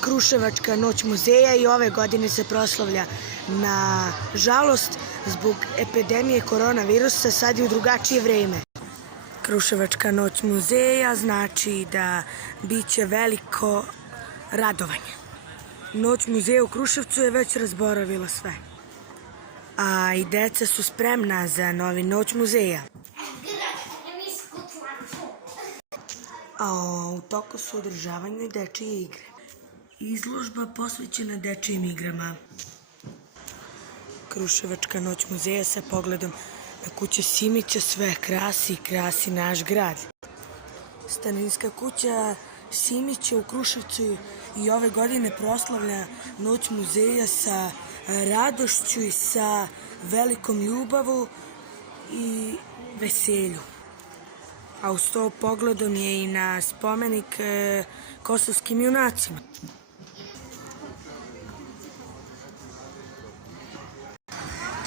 Kruševačka noć muzeja i ove godine se proslavlja. Na žalost, zbog epidemije koronavirusa sad je u drugačije vreme. Kruševačka noć muzeja znači da biće veliko radovanje. Noć muzeja u Kruševcu je već razboravila sve. A i deca su spremna za novi noć muzeja. A u toku su održavanje dečije igre. Izložba posvećena dečijim igrama. Kruševačka noć muzeja sa pogledom na kuću Simića sve krasi naš grad. Staninska kuća Simića u Kruševcu i ove godine proslavlja noć muzeja sa radošću i sa velikom ljubavu i veselju. A uz to pogledom je i na spomenik kosovskim junacima.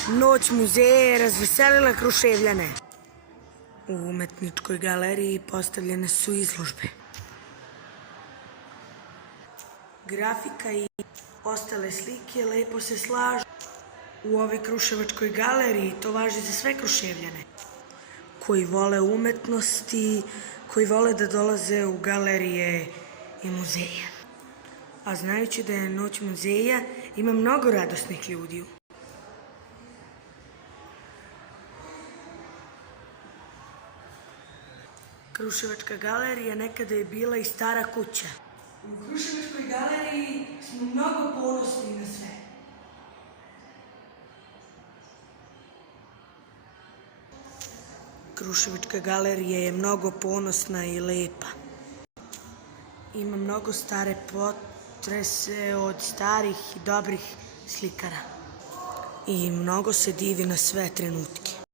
Noć muzeja je razveselila Kruševljane. U umetničkoj galeriji postavljene su izložbe. Grafika i ostale slike lepo se slažu. U ovoj Kruševačkoj galeriji to važi za sve Kruševljane koji vole umetnost i koji vole da dolaze u galerije i muzeje. A znajući da je noć muzeja, ima mnogo radosnih ljudi. Kruševačka galerija nekada je bila i stara kuća. U Kruševačkoj galeriji smo mnogo ponosni na sve. Kruševačka galerija je mnogo ponosna i lepa. Ima mnogo stare potrese od starih i dobrih slikara. I mnogo se divi na sve trenutke.